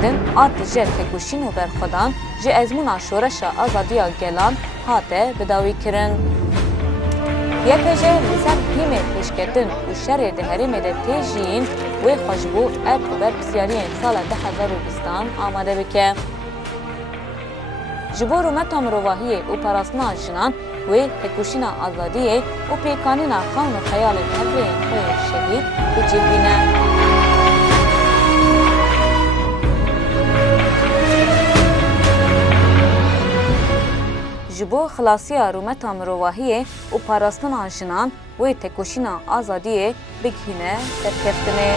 kedin at ji têkoşîn û berxwedan ji ezmûna şoreşa azadiya gelan hate bidawî kirin. YPJ li ser hîmê pêşketin û şerê di herêmê de tê jiyîn wê xwe ji bo ev û berpirsiyariyên sala 2020 amade bike. Ji bo rûmeta mirovahiyê û parastina jinan wê têkoşîna azadiyê û pêkanîna xewn û xeyalên hevreyên xwe yên şehî bicivîne. Ji bo xilasiya rûmeta mirovahiyê û parastina jinan wê têkoşîna azadiyê bigihîne serkeftinê.